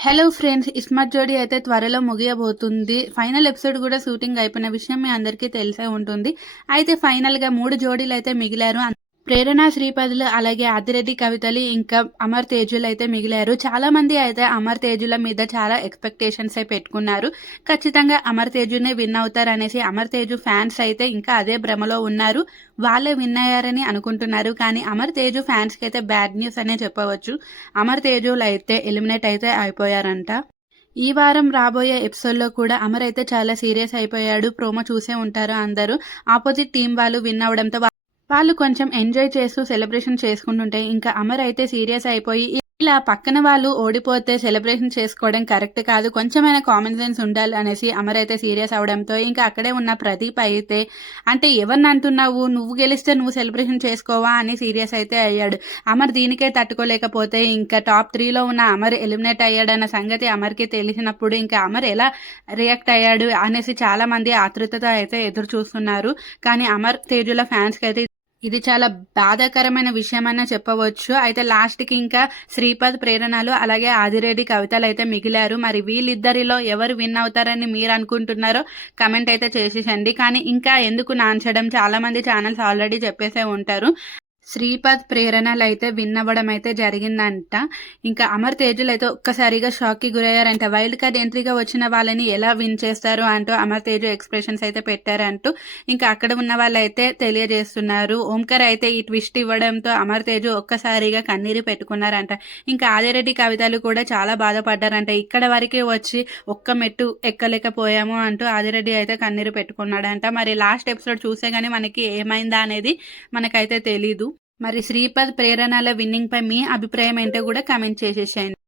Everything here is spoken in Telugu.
హలో ఫ్రెండ్స్ ఇస్మార్ట్ జోడీ అయితే త్వరలో ముగియబోతుంది. ఫైనల్ ఎపిసోడ్ కూడా షూటింగ్ అయిపోయిన విషయం మీ అందరికీ తెలిసే ఉంటుంది. అయితే ఫైనల్గా మూడు జోడీలు అయితే మిగిలారు. ప్రేరణ శ్రీపదులు అలాగే ఆదిరెడ్డి కవితలు ఇంకా అమర్ తేజులు అయితే మిగిలారు. చాలా మంది అయితే అమర్ తేజుల మీద చాలా ఎక్స్పెక్టేషన్స్ అయితే పెట్టుకున్నారు. ఖచ్చితంగా అమర్ తేజునే విన్ అవుతారు అనేసి అమర్ తేజు ఫ్యాన్స్ అయితే ఇంకా అదే భ్రమలో ఉన్నారు. వాళ్ళే విన్ అయ్యారని అనుకుంటున్నారు కానీ అమర్ తేజు ఫ్యాన్స్కి అయితే బ్యాడ్ న్యూస్ అనే చెప్పవచ్చు. అమర్ తేజులు అయితే ఎలిమినేట్ అయితే అయిపోయారంట. ఈ వారం రాబోయే ఎపిసోడ్లో కూడా అమర్ అయితే చాలా సీరియస్ అయిపోయాడు. ప్రోమో చూసే ఉంటారు అందరూ. ఆపోజిట్ టీం వాళ్ళు విన్ అవడంతో వాళ్ళు కొంచెం ఎంజాయ్ చేస్తూ సెలబ్రేషన్ చేసుకుంటుంటే ఇంకా అమర్ అయితే సీరియస్ అయిపోయి ఇలా పక్కన వాళ్ళు ఓడిపోతే సెలబ్రేషన్ చేసుకోవడం కరెక్ట్ కాదు కొంచెమైనా కామన్ సెన్స్ ఉండాలి అనేసి అమర్ అయితే సీరియస్ అవడంతో ఇంకా అక్కడే ఉన్న ప్రదీప్ అయితే అంటే ఎవరిని అంటున్నావు? నువ్వు గెలిస్తే నువ్వు సెలబ్రేషన్ చేసుకోవా? అని సీరియస్ అయితే అయ్యాడు. అమర్ దీనికే తట్టుకోలేకపోతే ఇంకా టాప్ త్రీలో ఉన్న అమర్ ఎలిమినేట్ అయ్యాడన్న సంగతి అమర్కి తెలిసినప్పుడు ఇంకా అమర్ ఎలా రియాక్ట్ అయ్యాడు అనేసి చాలా మంది ఆతృతతో అయితే ఎదురు చూస్తున్నారు. కానీ అమర్ తేజుల ఫ్యాన్స్కి అయితే ఇది చాలా బాధాకరమైన విషయమనే చెప్పవచ్చు. అయితే లాస్ట్కి ఇంకా శ్రీపద్ ప్రేరణలు అలాగే ఆదిరెడ్డి కవితలు అయితే మిగిలారు. మరి వీళ్ళిద్దరిలో ఎవరు విన్ అవుతారని మీరు అనుకుంటున్నారో కమెంట్ అయితే చేసేసండి. కానీ ఇంకా ఎందుకు నాంచడం? చాలా మంది ఛానల్స్ ఆల్రెడీ చెప్పేసే ఉంటారు. శ్రీపద్ ప్రేరణలు అయితే విన్నవడం అయితే జరిగిందంట. ఇంకా అమర్ తేజులు అయితే ఒక్కసారిగా షాక్కి గురయ్యారంట. వైల్డ్ కార్డ్ ఎంట్రీగా వచ్చిన వాళ్ళని ఎలా విన్ చేస్తారు అంటూ అమర్ తేజు ఎక్స్ప్రెషన్స్ అయితే పెట్టారంటూ ఇంకా అక్కడ ఉన్న వాళ్ళైతే తెలియజేస్తున్నారు. ఓంకర్ అయితే ఈ ట్విస్ట్ ఇవ్వడంతో అమర్ తేజు ఒక్కసారిగా కన్నీరు పెట్టుకున్నారంట. ఇంకా ఆదిరెడ్డి కవితలు కూడా చాలా బాధపడ్డారంట. ఇక్కడ వరకే వచ్చి ఒక్క మెట్టు ఎక్కలేకపోయాము అంటూ ఆదిరెడ్డి అయితే కన్నీరు పెట్టుకున్నాడంట. మరి లాస్ట్ ఎపిసోడ్ చూసే గానీ మనకి ఏమైందా అనేది మనకైతే తెలీదు. మరి శ్రీపద్ ప్రేరణల విన్నింగ్ పై మీ అభిప్రాయం ఏంటో కూడా కామెంట్ చేసేసేయండి.